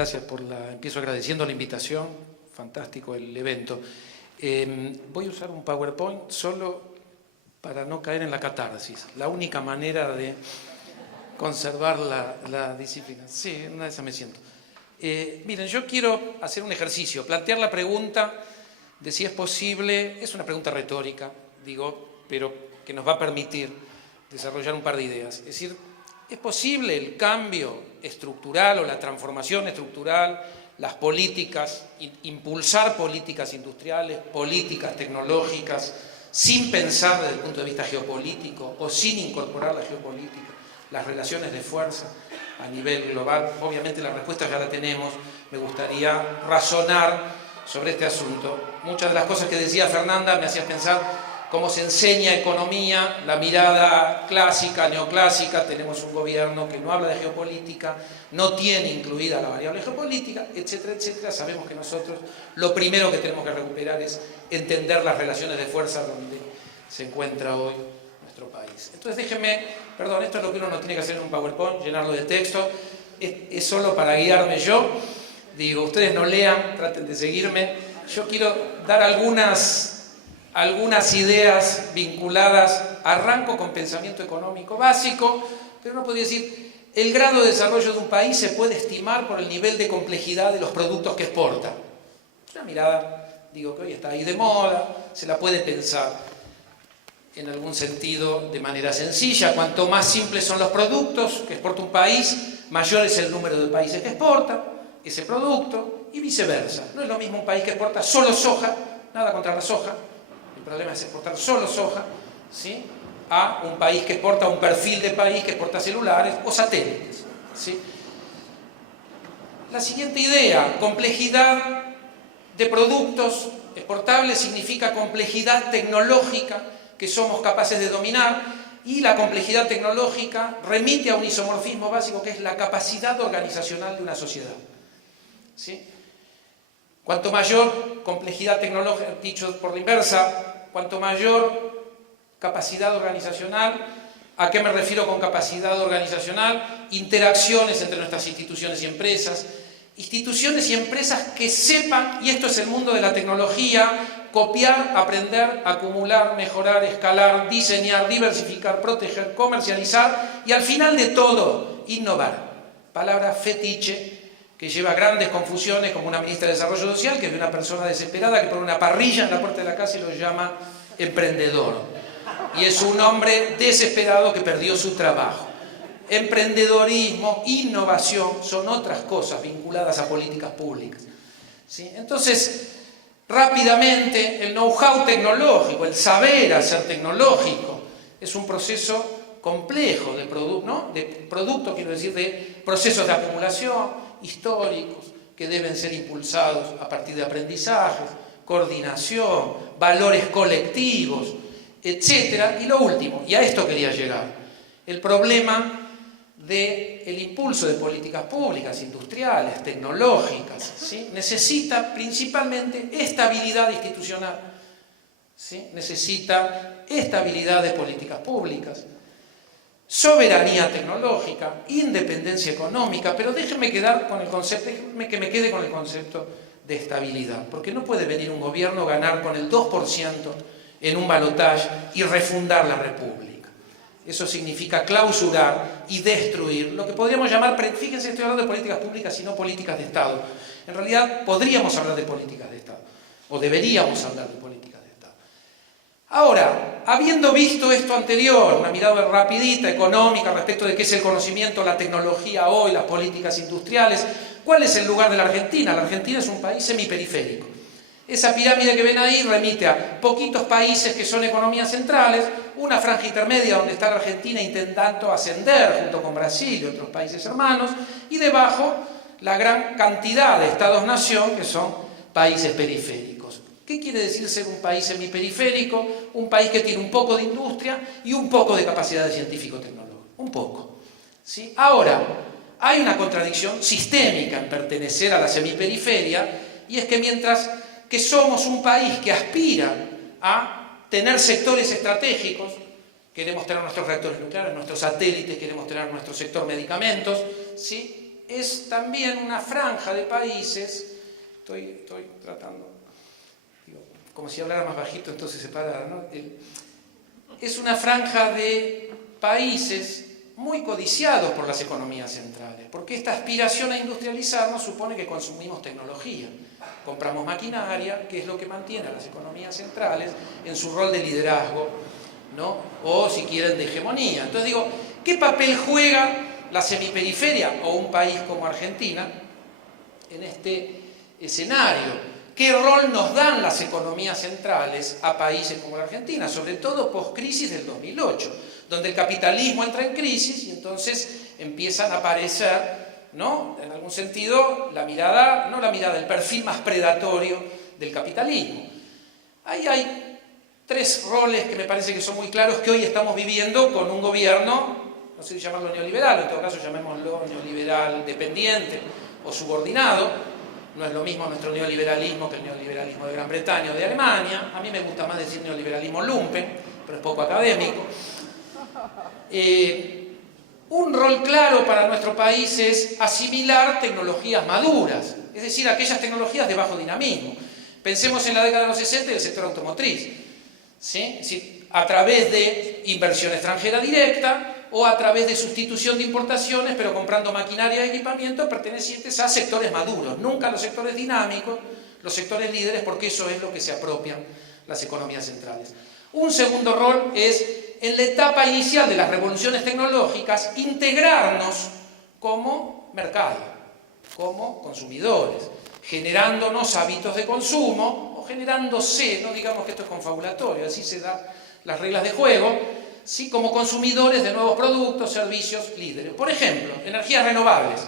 Gracias empiezo agradeciendo la invitación, fantástico el evento. Voy a usar un PowerPoint solo para no caer en la catarsis, la única manera de conservar la disciplina. Sí, una de esas me siento. Miren, yo quiero hacer un ejercicio, plantear la pregunta de si es posible, es una pregunta retórica, digo, pero que nos va a permitir desarrollar un par de ideas. Es decir, ¿es posible el cambio estructural o la transformación estructural, las políticas, impulsar políticas industriales, políticas tecnológicas, sin pensar desde el punto de vista geopolítico o sin incorporar la geopolítica, las relaciones de fuerza a nivel global? Obviamente la respuesta ya la tenemos, me gustaría razonar sobre este asunto. Muchas de las cosas que decía Fernanda me hacían pensar cómo se enseña economía, la mirada clásica, neoclásica. Tenemos un gobierno que no habla de geopolítica, no tiene incluida la variable geopolítica, etcétera, etcétera. Sabemos que nosotros lo primero que tenemos que recuperar es entender las relaciones de fuerza donde se encuentra hoy nuestro país. Entonces déjenme, perdón, esto es lo que uno no tiene que hacer en un PowerPoint, llenarlo de texto, es solo para guiarme yo. Digo, ustedes no lean, traten de seguirme. Yo quiero dar algunas ideas vinculadas, arranco con pensamiento económico básico, pero uno podría decir, el grado de desarrollo de un país se puede estimar por el nivel de complejidad de los productos que exporta. Una mirada, digo, que hoy está ahí de moda, se la puede pensar en algún sentido de manera sencilla. Cuanto más simples son los productos que exporta un país, mayor es el número de países que exporta ese producto y viceversa. No es lo mismo un país que exporta solo soja, nada contra la soja, el problema es exportar solo soja, ¿sí?, a un país que exporta, un perfil de país que exporta celulares o satélites, ¿sí? La siguiente idea, complejidad de productos exportables significa complejidad tecnológica que somos capaces de dominar, y la complejidad tecnológica remite a un isomorfismo básico que es la capacidad organizacional de una sociedad, ¿sí? Cuanto mayor complejidad tecnológica, dicho por la inversa, cuanto mayor capacidad organizacional. ¿A qué me refiero con capacidad organizacional? Interacciones entre nuestras instituciones y empresas. Instituciones y empresas que sepan, y esto es el mundo de la tecnología, copiar, aprender, acumular, mejorar, escalar, diseñar, diversificar, proteger, comercializar y al final de todo, innovar. Palabra fetiche que lleva grandes confusiones, como una ministra de Desarrollo Social que ve una persona desesperada que pone una parrilla en la puerta de la casa y lo llama emprendedor. Y es un hombre desesperado que perdió su trabajo. Emprendedorismo, innovación son otras cosas vinculadas a políticas públicas, ¿sí? Entonces, rápidamente, el know-how tecnológico, el saber hacer tecnológico, es un proceso complejo de producto, ¿no? De producto, quiero decir, de procesos de acumulación históricos que deben ser impulsados a partir de aprendizajes, coordinación, valores colectivos, etcétera. Y lo último, y a esto quería llegar, el problema del impulso de políticas públicas, industriales, tecnológicas, ¿sí? Necesita principalmente estabilidad institucional, ¿sí? Necesita estabilidad de políticas públicas, soberanía tecnológica, independencia económica, pero déjenme quedar con el concepto, déjenme que me quede con el concepto de estabilidad, porque no puede venir un gobierno a ganar con el 2% en un balotaje y refundar la república. Eso significa clausurar y destruir lo que podríamos llamar, fíjense, estoy hablando de políticas públicas y no políticas de Estado. En realidad podríamos hablar de políticas de Estado, o deberíamos hablar de políticas de Estado. Ahora, habiendo visto esto anterior, una mirada rapidita, económica, respecto de qué es el conocimiento, la tecnología hoy, las políticas industriales, ¿cuál es el lugar de la Argentina? La Argentina es un país semiperiférico. Esa pirámide que ven ahí remite a poquitos países que son economías centrales, una franja intermedia donde está la Argentina intentando ascender junto con Brasil y otros países hermanos, y debajo la gran cantidad de estados-nación que son países periféricos. ¿Qué quiere decir ser un país semiperiférico? Un país que tiene un poco de industria y un poco de capacidad de científico-tecnológico. Un poco, ¿sí? Ahora, hay una contradicción sistémica en pertenecer a la semiperiferia, y es que mientras que somos un país que aspira a tener sectores estratégicos, queremos tener nuestros reactores nucleares, nuestros satélites, queremos tener nuestro sector medicamentos, ¿sí? es también una franja de países, estoy tratando, digo, como si hablara más bajito, entonces se parara, ¿no? Es una franja de países muy codiciados por las economías centrales, porque esta aspiración a industrializarnos supone que consumimos tecnología, compramos maquinaria, que es lo que mantiene a las economías centrales en su rol de liderazgo, ¿no? O si quieren de hegemonía. Entonces digo, ¿qué papel juega la semiperiferia o un país como Argentina en este escenario? ¿Qué rol nos dan las economías centrales a países como la Argentina? Sobre todo post-crisis del 2008, donde el capitalismo entra en crisis y entonces empiezan a aparecer, ¿no?, en algún sentido, la mirada, no la mirada, el perfil más predatorio del capitalismo. Ahí hay tres roles que me parece que son muy claros que hoy estamos viviendo con un gobierno, no sé si llamarlo neoliberal, en todo caso llamémoslo neoliberal dependiente o subordinado. No es lo mismo nuestro neoliberalismo que el neoliberalismo de Gran Bretaña o de Alemania. A mí me gusta más decir neoliberalismo lumpen, pero es poco académico. Un rol claro para nuestro país es asimilar tecnologías maduras, es decir, aquellas tecnologías de bajo dinamismo. Pensemos en la década de los 60 y el sector automotriz, ¿sí? Es decir, a través de inversión extranjera directa o a través de sustitución de importaciones, pero comprando maquinaria y equipamiento pertenecientes a sectores maduros, nunca los sectores dinámicos, los sectores líderes, porque eso es lo que se apropian las economías centrales. Un segundo rol es, en la etapa inicial de las revoluciones tecnológicas, integrarnos como mercado, como consumidores, generándonos hábitos de consumo o generándose, no digamos que esto es confabulatorio, así se dan las reglas de juego, ¿sí?, como consumidores de nuevos productos, servicios, líderes. Por ejemplo, energías renovables.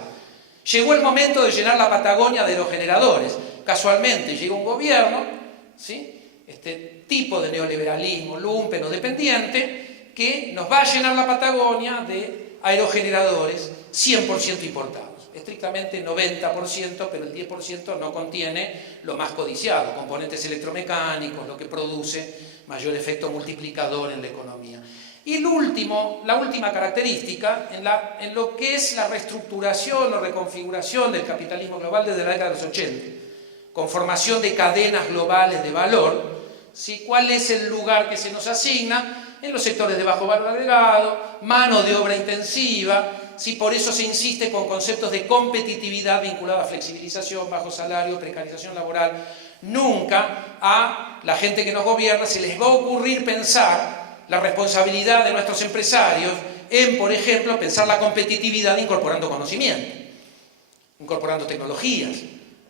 Llegó el momento de llenar la Patagonia de aerogeneradores. Casualmente llega un gobierno, ¿sí?, este tipo de neoliberalismo lumpen o dependiente, que nos va a llenar la Patagonia de aerogeneradores 100% importados. Estrictamente 90%, pero el 10% no contiene lo más codiciado, componentes electromecánicos, lo que produce mayor efecto multiplicador en la economía. Y la última característica, en lo que es la reestructuración o reconfiguración del capitalismo global desde la década de los 80, con formación de cadenas globales de valor, ¿sí?, ¿cuál es el lugar que se nos asigna? En los sectores de bajo valor agregado, mano de obra intensiva, ¿sí? Por eso se insiste con conceptos de competitividad vinculados a flexibilización, bajo salario, precarización laboral. Nunca a la gente que nos gobierna se les va a ocurrir pensar la responsabilidad de nuestros empresarios en, por ejemplo, pensar la competitividad incorporando conocimiento, incorporando tecnologías,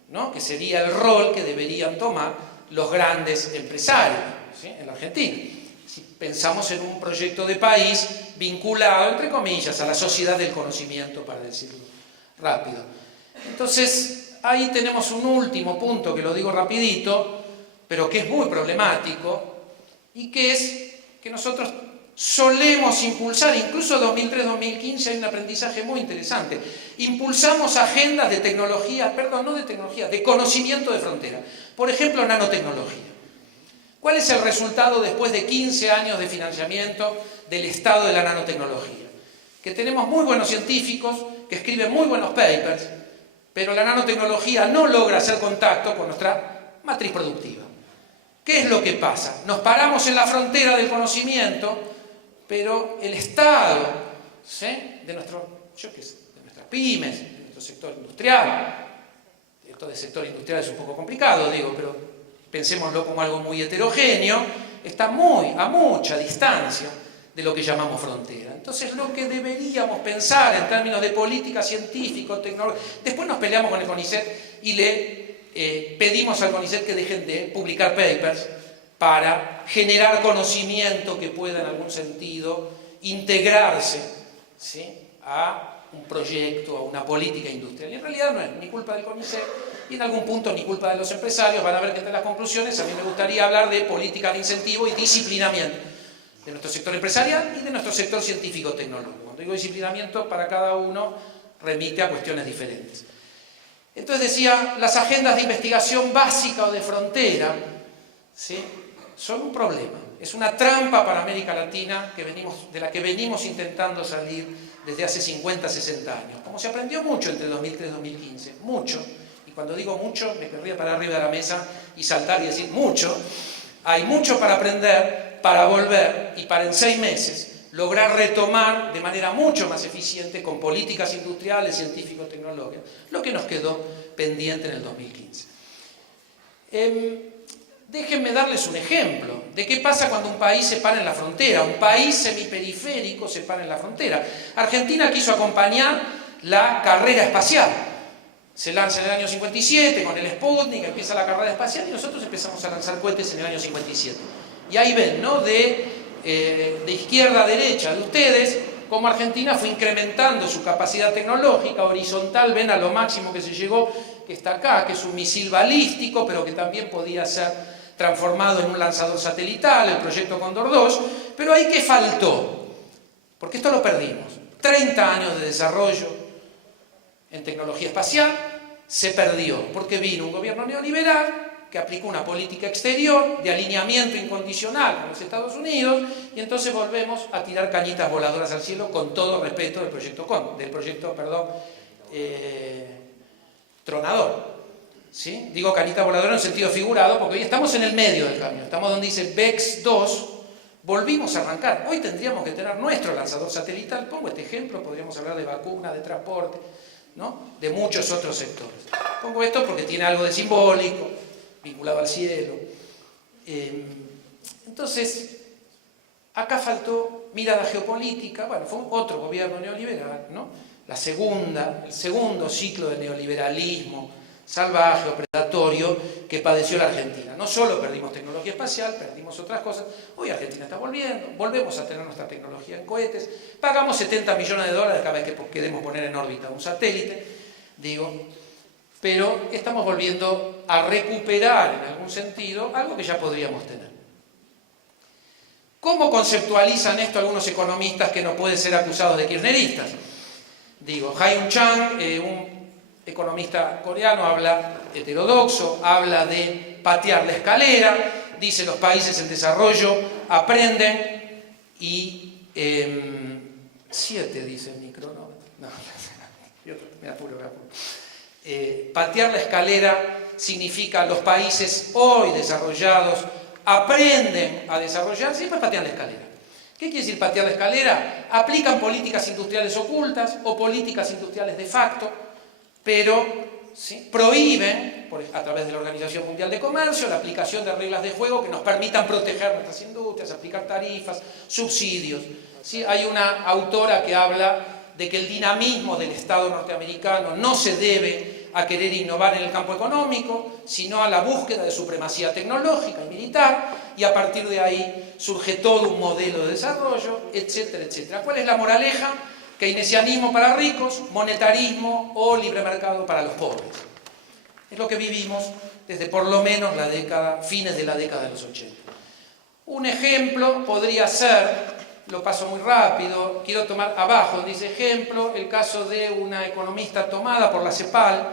¿no?, que sería el rol que deberían tomar los grandes empresarios, ¿sí?, en la Argentina. Si pensamos en un proyecto de país vinculado, entre comillas, a la sociedad del conocimiento, para decirlo rápido. Entonces, ahí tenemos un último punto, que lo digo rapidito, pero que es muy problemático, y que es que nosotros solemos impulsar, incluso 2003-2015 hay un aprendizaje muy interesante. Impulsamos agendas de tecnología, perdón, no de tecnología, de conocimiento de frontera. Por ejemplo, nanotecnología. ¿Cuál es el resultado después de 15 años de financiamiento del estado de la nanotecnología? Que tenemos muy buenos científicos que escriben muy buenos papers, pero la nanotecnología no logra hacer contacto con nuestra matriz productiva. ¿Qué es lo que pasa? Nos paramos en la frontera del conocimiento, pero el estado, ¿sí?, de nuestras pymes, de nuestro sector industrial, esto de sector industrial es un poco complicado, digo, pero pensémoslo como algo muy heterogéneo, está a mucha distancia de lo que llamamos frontera. Entonces, lo que deberíamos pensar en términos de política científica, tecnológica, después nos peleamos con el CONICET y le pedimos al CONICET que dejen de publicar papers para generar conocimiento que pueda en algún sentido integrarse, ¿sí?, a un proyecto, a una política industrial. Y en realidad no es ni culpa del CONICET y en algún punto ni culpa de los empresarios. Van a ver que entre las conclusiones a mí me gustaría hablar de política de incentivo y disciplinamiento de nuestro sector empresarial y de nuestro sector científico-tecnológico. Cuando digo disciplinamiento, para cada uno remite a cuestiones diferentes. Entonces decía, las agendas de investigación básica o de frontera ¿sí?, son un problema. Es una trampa para América Latina de la que venimos intentando salir desde hace 50, 60 años. Como se aprendió mucho entre 2003 y 2015, mucho, y cuando digo mucho me querría parar arriba de la mesa y saltar y decir mucho, hay mucho para aprender, para volver y para en 6 meses lograr retomar de manera mucho más eficiente con políticas industriales, científico-tecnológicas, lo que nos quedó pendiente en el 2015. Déjenme darles un ejemplo de qué pasa cuando un país se para en la frontera, un país semiperiférico se para en la frontera. Argentina quiso acompañar la carrera espacial. Se lanza en el año 57 con el Sputnik, empieza la carrera espacial y nosotros empezamos a lanzar cohetes en el año 57. Y ahí ven, ¿no?, de izquierda a derecha de ustedes, cómo Argentina fue incrementando su capacidad tecnológica horizontal. Ven a lo máximo que se llegó, que está acá, que es un misil balístico, pero que también podía ser transformado en un lanzador satelital, el proyecto Cóndor 2, pero ahí ¿qué faltó? Porque esto lo perdimos. 30 años de desarrollo en tecnología espacial se perdió, porque vino un gobierno neoliberal que aplicó una política exterior de alineamiento incondicional con los Estados Unidos, y entonces volvemos a tirar cañitas voladoras al cielo, con todo respeto del proyecto Tronador. ¿Sí? Digo cañita voladora en sentido figurado porque hoy estamos en el medio del camino, estamos donde dice VEX 2, volvimos a arrancar. Hoy tendríamos que tener nuestro lanzador satelital. Pongo este ejemplo, podríamos hablar de vacunas, de transporte, ¿no?, de muchos otros sectores. Pongo esto porque tiene algo de simbólico, vinculado al cielo. Entonces, acá faltó mirada geopolítica. Bueno, fue otro gobierno neoliberal, ¿no?, el segundo ciclo del neoliberalismo salvaje o predatorio que padeció la Argentina. No solo perdimos tecnología espacial, perdimos otras cosas. Hoy Argentina está volvemos a tener nuestra tecnología en cohetes, pagamos 70 millones de dólares cada vez que queremos poner en órbita un satélite, pero estamos volviendo a recuperar en algún sentido algo que ya podríamos tener. ¿Cómo conceptualizan esto algunos economistas que no pueden ser acusados de kirchneristas? Hyun Chang, un economista coreano, habla heterodoxo, habla de patear la escalera, dice los países en desarrollo aprenden y 7 dice el micro, no, me apuro. Patear la escalera significa los países hoy desarrollados aprenden a desarrollar, siempre patean la escalera. ¿Qué quiere decir patear la escalera? Aplican políticas industriales ocultas o políticas industriales de facto, pero ¿sí?, prohíben, a través de la Organización Mundial de Comercio, la aplicación de reglas de juego que nos permitan proteger nuestras industrias, aplicar tarifas, subsidios. ¿Sí? Hay una autora que habla de que el dinamismo del Estado norteamericano no se debe a querer innovar en el campo económico, sino a la búsqueda de supremacía tecnológica y militar, y a partir de ahí surge todo un modelo de desarrollo, etcétera, etcétera. ¿Cuál es la moraleja? Keynesianismo para ricos, monetarismo o libre mercado para los pobres. Es lo que vivimos desde por lo menos fines de la década de los 80. Un ejemplo podría ser, lo paso muy rápido, quiero tomar abajo, dice ejemplo, el caso de una economista tomada por la CEPAL,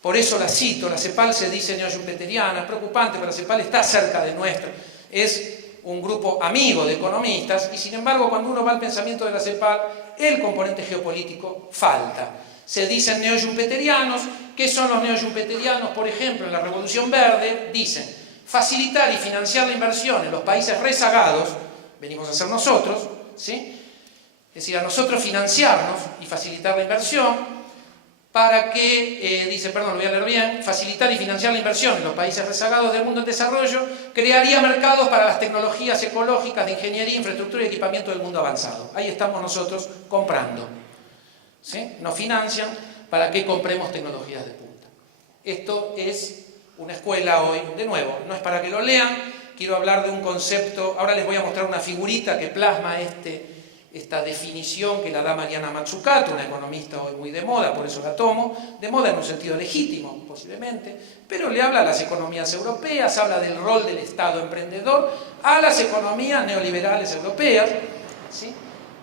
por eso la cito. La CEPAL se dice neoyumpeteriana, es preocupante, pero la CEPAL está cerca de nuestro, es un grupo amigo de economistas, y sin embargo cuando uno va al pensamiento de la CEPAL, el componente geopolítico falta. Se dicen neoyumpeterianos. ¿Qué son los neoyumpeterianos? Por ejemplo, en la Revolución Verde dicen facilitar y financiar la inversión en los países rezagados, venimos a ser nosotros, ¿sí? Es decir, a nosotros financiarnos y facilitar la inversión para que, lo voy a leer bien, facilitar y financiar la inversión en los países rezagados del mundo en desarrollo, crearía mercados para las tecnologías ecológicas de ingeniería, infraestructura y equipamiento del mundo avanzado. Ahí estamos nosotros comprando. ¿Sí? Nos financian para que compremos tecnologías de punta. Esto es una escuela hoy, de nuevo, no es para que lo lean, quiero hablar de un concepto. Ahora les voy a mostrar una figurita que plasma esta definición que la da Mariana Mazzucato, una economista hoy muy de moda, por eso la tomo, de moda en un sentido legítimo, posiblemente, pero le habla a las economías europeas, habla del rol del Estado emprendedor, a las economías neoliberales europeas, ¿sí?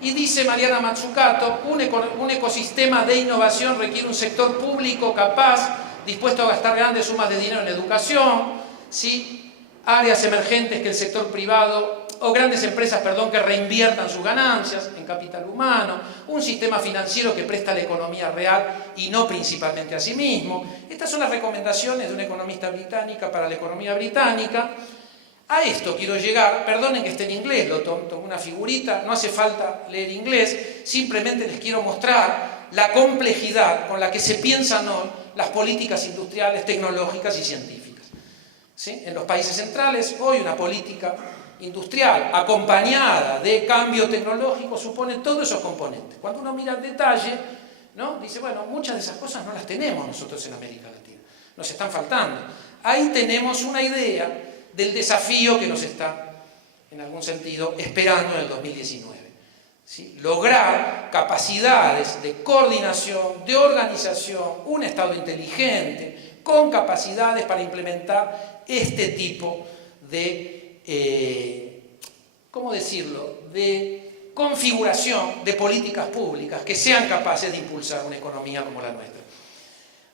Y dice Mariana Mazzucato, un ecosistema de innovación requiere un sector público capaz, dispuesto a gastar grandes sumas de dinero en educación, ¿sí?, áreas emergentes que el sector privado, o grandes empresas, perdón, que reinviertan sus ganancias en capital humano, un sistema financiero que presta a la economía real y no principalmente a sí mismo. Estas son las recomendaciones de una economista británica para la economía británica. A esto quiero llegar, perdonen que esté en inglés, lo tomo una figurita, no hace falta leer inglés, simplemente les quiero mostrar la complejidad con la que se piensan hoy las políticas industriales, tecnológicas y científicas. ¿Sí? En los países centrales, hoy una política industrial acompañada de cambio tecnológico supone todos esos componentes. Cuando uno mira el detalle, ¿no? Dice, bueno, muchas de esas cosas no las tenemos nosotros en América Latina, nos están faltando. Ahí tenemos una idea del desafío que nos está, en algún sentido, esperando en el 2019. ¿Sí? Lograr capacidades de coordinación, de organización, un Estado inteligente, con capacidades para implementar este tipo de, ¿cómo decirlo?, de configuración de políticas públicas que sean capaces de impulsar una economía como la nuestra.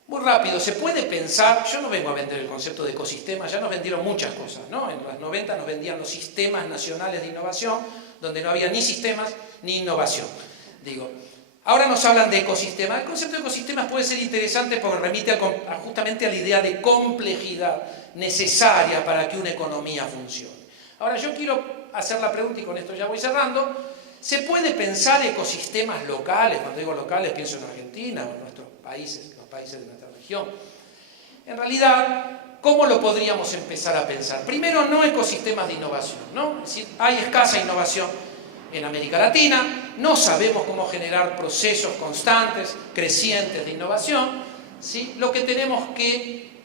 Muy rápido, se puede pensar, yo no vengo a vender el concepto de ecosistema, ya nos vendieron muchas cosas, ¿no? En los 90 nos vendían los sistemas nacionales de innovación, donde no había ni sistemas ni innovación. Digo, ahora nos hablan de ecosistemas. El concepto de ecosistemas puede ser interesante porque remite justamente a la idea de complejidad necesaria para que una economía funcione. Ahora yo quiero hacer la pregunta, y con esto ya voy cerrando, ¿se puede pensar ecosistemas locales? Cuando digo locales pienso en Argentina o en nuestros países, los países de nuestra región. En realidad, ¿cómo lo podríamos empezar a pensar? Primero, no ecosistemas de innovación, ¿no? Es decir, hay escasa innovación en América Latina, no sabemos cómo generar procesos constantes, crecientes de innovación, ¿sí? Lo que tenemos que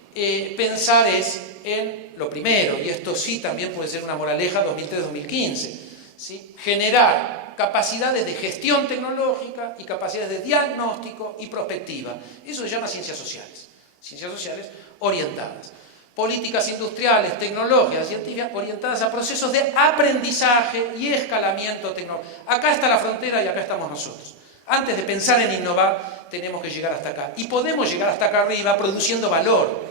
pensar es en lo primero, y esto sí también puede ser una moraleja 2003-2015, ¿sí? Generar capacidades de gestión tecnológica y capacidades de diagnóstico y prospectiva. Eso se llama ciencias sociales orientadas. Políticas industriales, tecnológicas, científicas orientadas a procesos de aprendizaje y escalamiento tecnológico. Acá está la frontera y acá estamos nosotros. Antes de pensar en innovar, tenemos que llegar hasta acá. Y podemos llegar hasta acá arriba produciendo valor,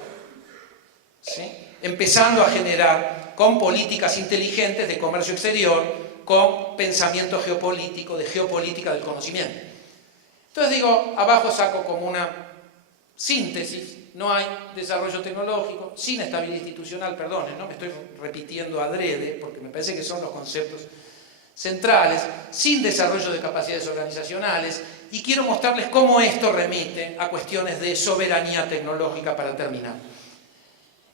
¿sí? Empezando a generar con políticas inteligentes de comercio exterior, con pensamiento geopolítico, de geopolítica del conocimiento. Entonces digo, abajo saco como una síntesis. No hay desarrollo tecnológico, sin estabilidad institucional, perdonen, no me estoy repitiendo adrede, porque me parece que son los conceptos centrales, sin desarrollo de capacidades organizacionales, y quiero mostrarles cómo esto remite a cuestiones de soberanía tecnológica para terminar.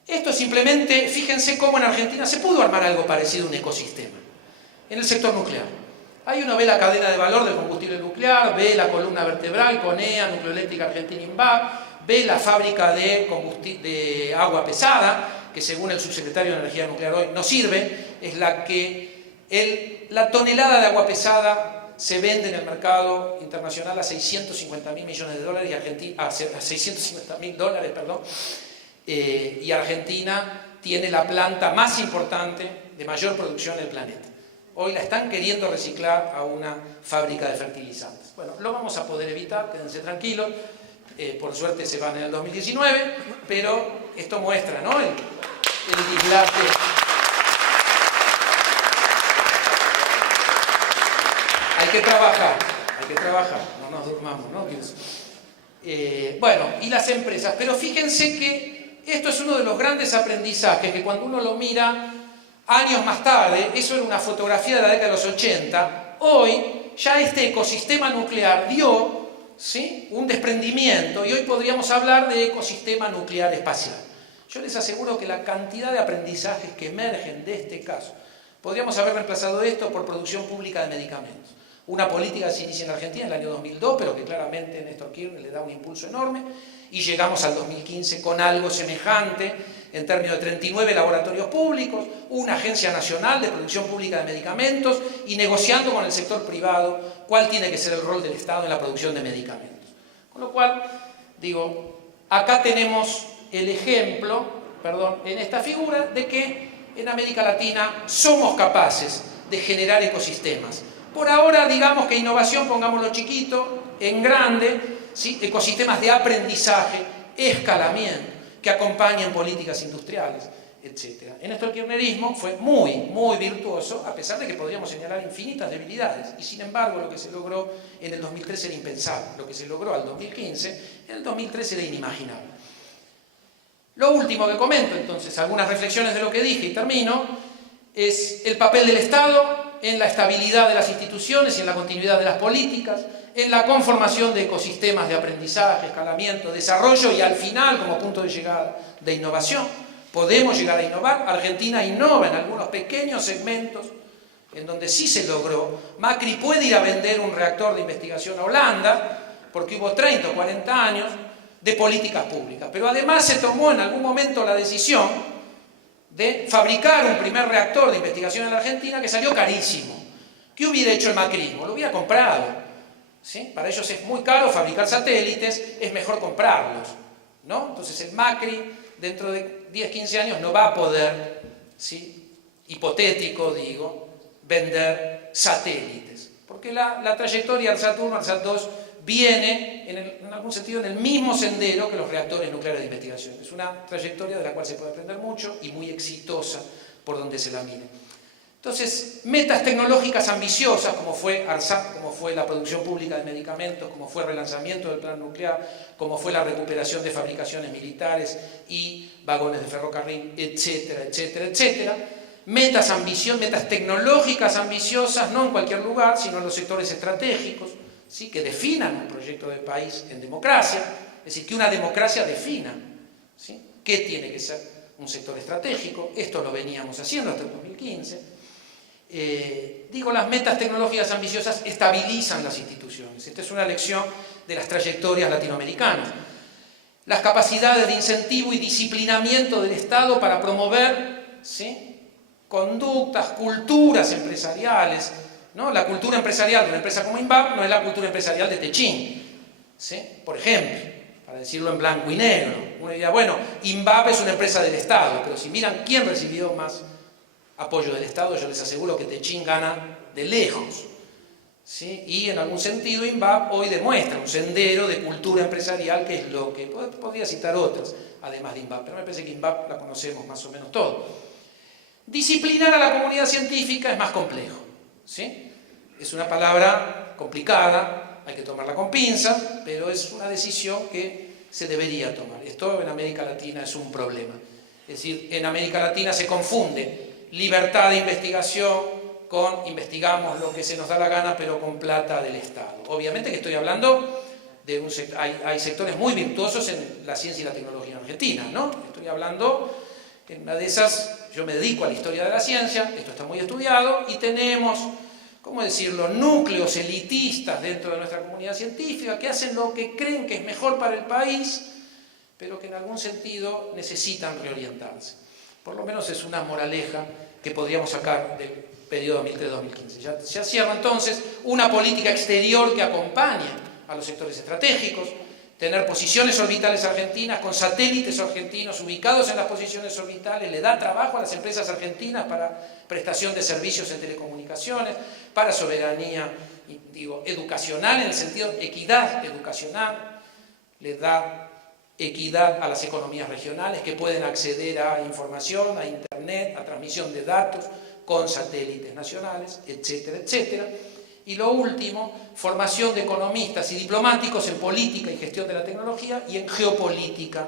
Esto simplemente, fíjense cómo en Argentina se pudo armar algo parecido a un ecosistema, en el sector nuclear. Ahí uno ve la cadena de valor del combustible nuclear, ve la columna vertebral, CONEA, Nucleoeléctrica Argentina INVAP, ve la fábrica de agua pesada, que según el subsecretario de Energía Nuclear hoy no sirve, es la que la tonelada de agua pesada se vende en el mercado internacional a 650.000 millones de dólares, a 650.000 dólares, perdón, y Argentina tiene la planta más importante de mayor producción del planeta. Hoy la están queriendo reciclar a una fábrica de fertilizantes. Bueno, lo vamos a poder evitar, quédense tranquilos. Por suerte se van en el 2019, pero esto muestra, ¿no?, el dislate. Hay que trabajar, no nos durmamos, ¿no? Bueno, y las empresas, pero fíjense que esto es uno de los grandes aprendizajes, que cuando uno lo mira años más tarde, eso era una fotografía de la década de los 80, hoy ya este ecosistema nuclear dio, ¿sí?, un desprendimiento, y hoy podríamos hablar de ecosistema nuclear espacial. Yo les aseguro que la cantidad de aprendizajes que emergen de este caso, podríamos haber reemplazado esto por producción pública de medicamentos. Una política que se inicia en Argentina en el año 2002, pero que claramente Néstor Kirchner le da un impulso enorme, y llegamos al 2015 con algo semejante en términos de 39 laboratorios públicos, una agencia nacional de producción pública de medicamentos y negociando con el sector privado cuál tiene que ser el rol del Estado en la producción de medicamentos. Con lo cual, digo, acá tenemos el ejemplo, en esta figura, de que en América Latina somos capaces de generar ecosistemas. Por ahora, digamos que innovación, pongámoslo chiquito, en grande, ¿sí?, ecosistemas de aprendizaje, escalamiento, que acompañen políticas industriales etc. En esto el kirchnerismo fue muy virtuoso, a pesar de que podríamos señalar infinitas debilidades, y sin embargo lo que se logró en el 2013 era impensable, lo que se logró al 2015, en el 2013 era inimaginable. Lo último que comento, entonces, algunas reflexiones de lo que dije y termino, es el papel del Estado en la estabilidad de las instituciones y en la continuidad de las políticas, en la conformación de ecosistemas de aprendizaje, escalamiento, desarrollo y al final, como punto de llegada, de innovación. Podemos llegar a innovar. Argentina innova en algunos pequeños segmentos en donde sí se logró. Macri puede ir a vender un reactor de investigación a Holanda porque hubo 30 o 40 años de políticas públicas. Pero además se tomó en algún momento la decisión de fabricar un primer reactor de investigación en la Argentina que salió carísimo. ¿Qué hubiera hecho el macrismo? Lo hubiera comprado. ¿Sí? Para ellos es muy caro fabricar satélites, es mejor comprarlos, ¿no? Entonces el Macri dentro de 10, 15 años no va a poder, ¿sí?, hipotético digo, vender satélites, porque la trayectoria ARSAT-1, ARSAT-2 viene en algún sentido en el mismo sendero que los reactores nucleares de investigación. Es una trayectoria de la cual se puede aprender mucho y muy exitosa por donde se la mire. Entonces, metas tecnológicas ambiciosas, como fue ARSAT, como fue la producción pública de medicamentos, como fue el relanzamiento del plan nuclear, como fue la recuperación de fabricaciones militares y vagones de ferrocarril, etcétera, etcétera, etcétera. Metas tecnológicas ambiciosas, no en cualquier lugar, sino en los sectores estratégicos, ¿sí?, que definan un proyecto de país en democracia, es decir, que una democracia defina, ¿sí?, qué tiene que ser un sector estratégico. Esto lo veníamos haciendo hasta el 2015. Digo, las metas tecnológicas ambiciosas estabilizan las instituciones. Esta es una lección de las trayectorias latinoamericanas. Las capacidades de incentivo y disciplinamiento del Estado para promover, ¿sí?, conductas, culturas empresariales, ¿no? La cultura empresarial de una empresa como INVAP no es la cultura empresarial de Techin, ¿sí?, por ejemplo, para decirlo en blanco y negro. Uno diría, bueno, INVAP es una empresa del Estado, pero si miran quién recibió más apoyo del Estado, yo les aseguro que Techin gana de lejos, ¿sí? Y en algún sentido INVAP hoy demuestra un sendero de cultura empresarial, que es lo que podría citar otras, además de INVAP, pero me parece que INVAP la conocemos más o menos todo. Disciplinar a la comunidad científica es más complejo, ¿sí? Es una palabra complicada, hay que tomarla con pinza, pero es una decisión que se debería tomar. Esto en América Latina es un problema. Es decir, en América Latina se confunde libertad de investigación con investigamos lo que se nos da la gana, pero con plata del Estado. Obviamente que estoy hablando de un sector, hay sectores muy virtuosos en la ciencia y la tecnología en Argentina, ¿no? Estoy hablando, en una de esas, yo me dedico a la historia de la ciencia, esto está muy estudiado, y tenemos, ¿cómo decirlo?, núcleos elitistas dentro de nuestra comunidad científica que hacen lo que creen que es mejor para el país, pero que en algún sentido necesitan reorientarse. Por lo menos es una moraleja que podríamos sacar del periodo 2003-2015. Ya cierro entonces una política exterior que acompañe a los sectores estratégicos, tener posiciones orbitales argentinas con satélites argentinos ubicados en las posiciones orbitales, le da trabajo a las empresas argentinas para prestación de servicios en telecomunicaciones, para soberanía, digo, educacional, en el sentido de equidad educacional, le da equidad a las economías regionales que pueden acceder a información, a internet, a transmisión de datos con satélites nacionales, etcétera, etcétera. Y lo último, formación de economistas y diplomáticos en política y gestión de la tecnología y en geopolítica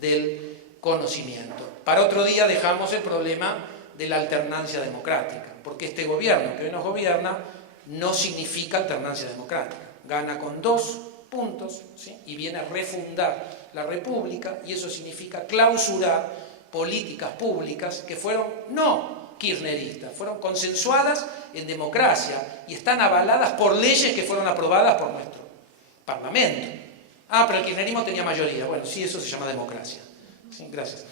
del conocimiento. Para otro día dejamos el problema de la alternancia democrática, porque este gobierno que hoy nos gobierna no significa alternancia democrática. Gana con 2 puntos, ¿sí?, y viene a refundar la República, y eso significa clausurar políticas públicas que fueron no kirchneristas, fueron consensuadas en democracia y están avaladas por leyes que fueron aprobadas por nuestro Parlamento. Ah, pero el kirchnerismo tenía mayoría. Bueno, sí, eso se llama democracia. Sí, gracias.